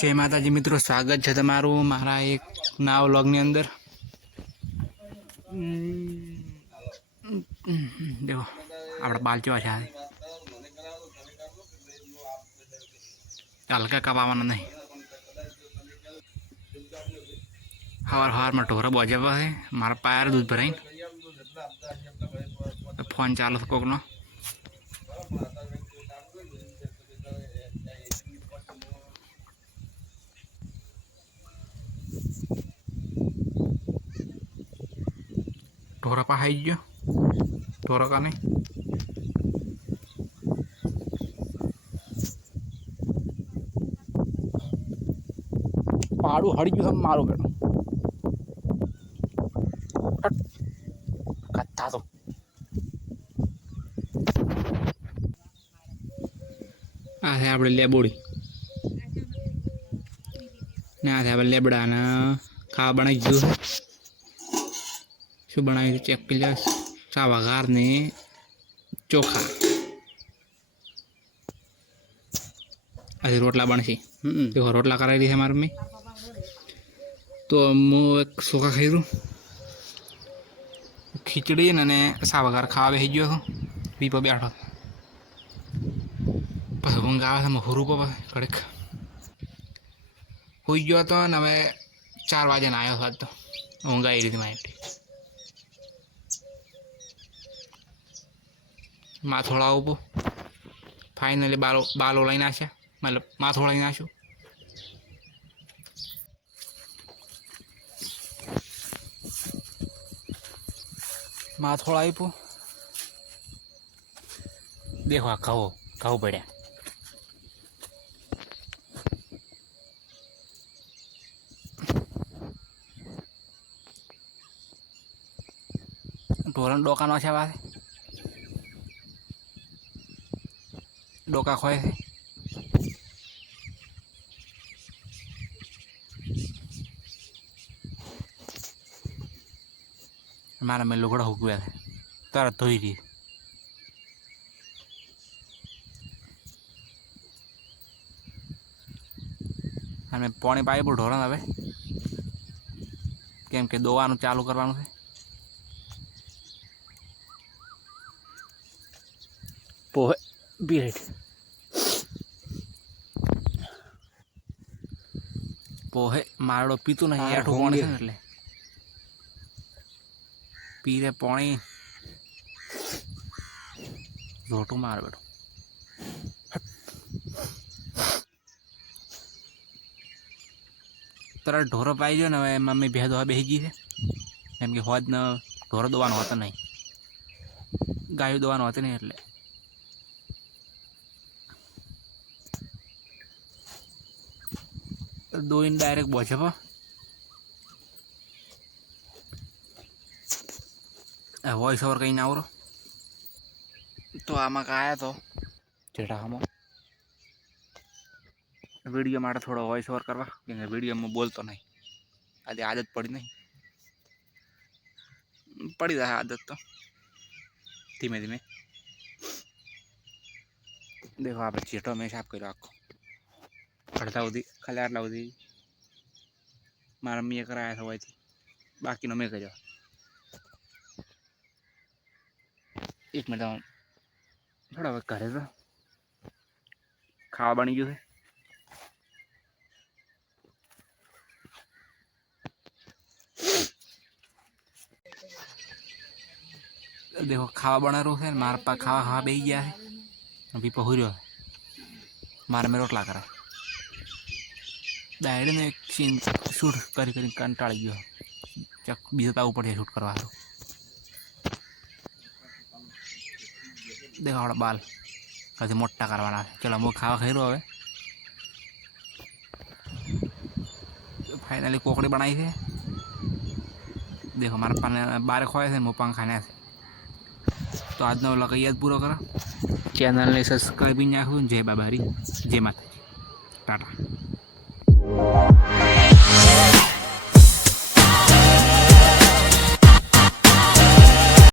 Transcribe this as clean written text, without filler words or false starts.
जय माताजी मित्रों, स्वागत है तमारू मारा एक नवा व्लॉगनी अंदर। देखो अपना बाल चेवा छे हल्का कपावाना नहीं। हवार हवार में ढोरा बोजे है मारा पायर दूध भराई फोन चालू कोक नो ढोरा पहाई गयो ढोरा का नहीं पाड़ू हड़ी गयो सब मारो बेटो कत्ता तो आ है આપણે લેબોડી ને આ છે આપણે લેબડાના ખાવા બનાવી દીધું છે। શું બનાવ્યું ચેક કરી લે ચા વઘાર ને ચોખા આજે રોટલા બનશે। देखो रोटला कराई दी है मार में तो मु एक सूखा खाई रू खीचड़ी ने सा वघार खावा बेही गयो पीपो बैठो बस ऊँग आवे है महुरू पर कड़क हुई गयो तो ने हमें 4 वागे आयो था तो ऊँग आई रही थी मारी माथोड़ा ऊपो फाइनली बालो लई नाख्या मतलब माथोड़ा लई नाख्यो माथोड़ा आप्यो देखो आ घऊ घऊ पड़ा ढोरण डोका नो छे बारे डोका खोए थे मारा में लुगड़ा हो गया है तरह धोई रही हमें पानी पाई पर ढोरण हवे केम के दोवानु चालू करवानुं छे पोहे बीरेट पोहे मारड़ो पीतू नहीं एठू पानी छे એટલે पीरे पानी रोटू मार बेटो तरह ढोरो पाई गयो ने मम्मी भे दवा बेही गई है केम के होज ने ढोरो दवानो होतो नहीं गायो दवानो होतो नहीं એટલે दो इन डायरेक्ट बोझे पर वॉइस ओवर कहीं ना आवरो तो आमा का आया तो जेठा हम वीडियो माटे थोड़ा वॉइस ओवर करवा क्योंकि वीडियो में बोलतो नहीं आज आदत पड़ी नहीं पड़ी जाए आदत तो धीमे धीमे देखो आप चेटो में साफ करो आखो खड़ता उदी खाली आटला उदी मारा मम्मीए कराया था वही बाकी नो मैं कर्यो एक मिनट थोड़ा वक्त करे तो खावा बनी गयो है देखो खावा बना रो है मार पा खावा खावा बेही गया है अभी पहुँच रहा है मारे में रोटला करा डायरे ने एक सीन शूट करी करी कंटाड़ी गयो चक बीजा ताऊ पड़े शूट करवा देखो हमारा बाल कभी मोटा करवाना चलो हम खावा खाई रो हवे फाइनली कोकड़ी बनाई थे देखो हमारे पाने 12 खोए थे मुँह पंख खाने से तो आज ना व्लॉग याद पूरा करा चैनल ने सब्सक्राइब भी ना जय बाबारी जय माता टाटा।